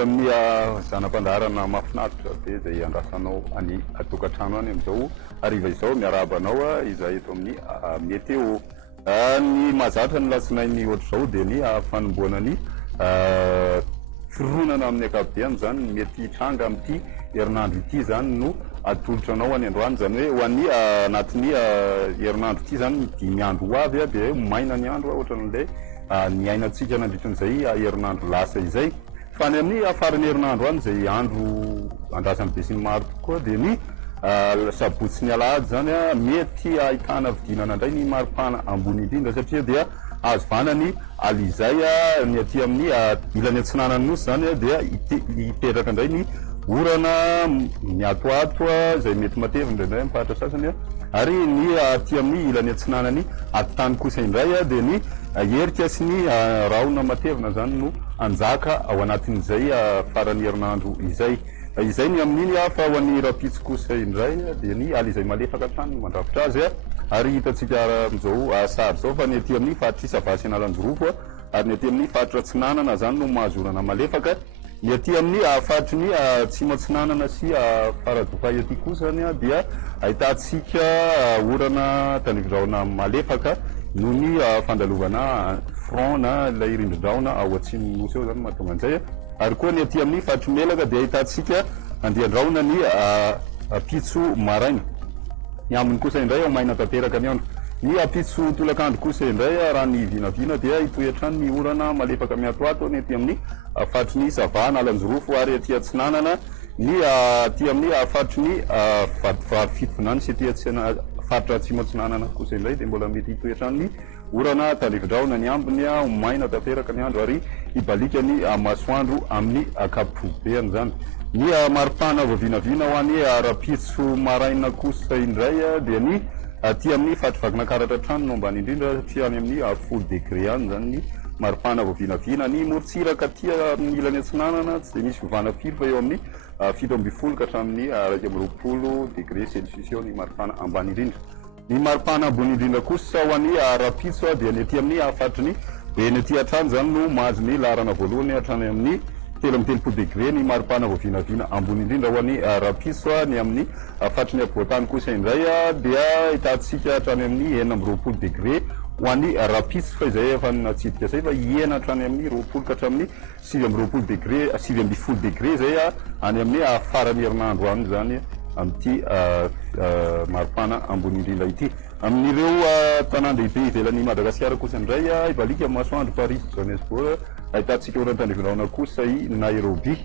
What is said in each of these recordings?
avy amin'ny zanam-pandarana mahafinaritra be izay andrasanao any atokantrano any amin'izao hariva izao miarabanao izay eto amin'ny meteo. Ny mahazatra ny latsinainy ohatr'izao dia ny fanomboana ny fironana amin'ny ankapobeny zany mety hitranga amin'ity herinandro ity zany no atolotra anao any androany, zany hoe ho an'ny anatin'ny herinandro ity zany 5 andro ho avy dia maina ny andro ohatran'ilay ny ainatsika nandritran'izay herinandro lasa izay. Fa ny amin'ny faran'ny herinandro any izay andro andrasan'ny be sy ny maro tokoa dia ny sabotsy ny alahady zany mety ahitana vidinana indray ny maripana ambony indrindra satria dia azo vanany alizay ny aty amin'ny ilany atsinanany nosy zany dia hipetraka indray ny orana miatoato izay mety matevina indraindray mipahatra sasany ary ny aty amin'ny ilany atsinanany atitany kosa indray dia ny herika sy ny rahona matevina zany no anjaka ao anatin'izay faran'ny herinandro izay. Izay ny amin'iny fa ho an'ny rapitsy kosa indray dia ny ala izay malefaka hatrany no mandrafitra azy ary hitantsika amin'izao sary zao fa ny aty amin'ny fahatrisa vasy analanjorofo ary ny aty amin'ny fahatra atsinanana zany no mahazorana malefaka. Ny aty amin'ny fahatry ny atsimo atsinanana sy faradofay aty kosa dia ahitantsika orana tanivindraona malefaka noho ny fandalovana front na ilay rindrindraona ao atsimo nosy eo zany mahatonga an'izay. Ary koa ny aty amin'ny fahatry melaka dia ahitantsika andehandraona ny pitso maraina. Ny ambiny kosa indray ao maina tanteraka ny andro. Ny pitso tolakandro kosa indray raha ny vinavina dia hitoetrany ny orana malefaka miatoato ny aty amin'ny fahatry ny savana alanjorofo ary aty atsinanana ny aty amin'ny fahatry ny fitonany sy aty faritra atsimo atsinanana kosa indray dia mbola mety hitoetrany ny orana tanivindraona ny ambiny maina tanteraka ny andro ary hibalika ny masoandro amin'ny akapobeany zany. Ny maripana voavinavina ho an'ny rapitso maraina kosa indray dia ny aty amin'ny fahatry vakina karatra trano no ambany indrindra satria any amin'ny 10 degré any zany ny maripana voavinavina. Ny morotsiraka aty amin'ny ilany atsinanana tsy dia misy vivana firy fa eo amin'ny 7 ka hatramin'ny 20 degré celsius eo ny maripana ambany indrindra. Ny maripana ambony indrindra kosa ho an'ny rapitso dia ny aty amin'ny fahatry ny be ny aty hatrany zany no mahazo ny larana voalohany hatrany amin'ny 13 degré ny maripana voavinavina ambony indrindra ho an'ny rapitso. Ny amin'ny fahatry ny ampovoantany kosa indray dia hitantsika hatrany amin'ny 19 degré ho an'ny rapitso fa izay efa natsidika zay fa hiena hatrany amin'ny 20 ka hatramin'ny 19 degré 20 degré zay any amin'ny faran'ny herinandro any zany amin'ity maripana ambony indrindra ity. Amin'ireo tanàn-dehibe ivelan'ny Madagascar kosa indray hibalika masoandro Paris Johannesburg ahitantsika orana tanivindraona kosa i Nairobi.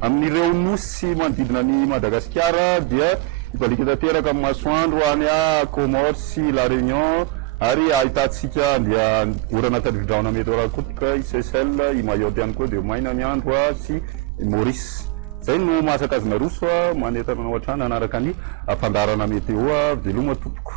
Amin'ireo nosy manodidina ny Madagascar dia hibalika tanteraka masoandro any Comores sy La Réunion ary ahitantsika dia orana tanivindraona mety rakotika i Seychelles i Mayotte ihany koa dia maina ny andro sy Maurice. Zay no mahasaka azona roso manentana anao hatrany anaraka ny fandarana meteo veloma tompoko.